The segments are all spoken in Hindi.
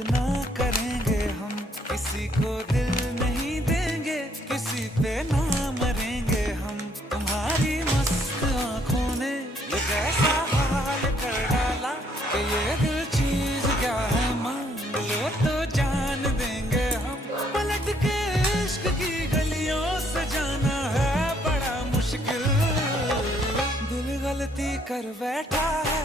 ना करेंगे हम, किसी को दिल नहीं देंगे, किसी पे ना मरेंगे हम। तुम्हारी मस्त आंखों ने ये कैसा हाल कर डाला कि ये दिल चीज क्या है, मांग लो तो जान देंगे हम। पलट के इश्क की गलियों से जाना है बड़ा मुश्किल। दिल गलती कर बैठा है,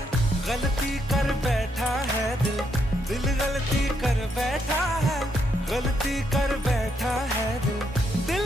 गलती कर बैठा है दिल। दिल गलती कर बैठा है, गलती कर बैठा है दिल। दिल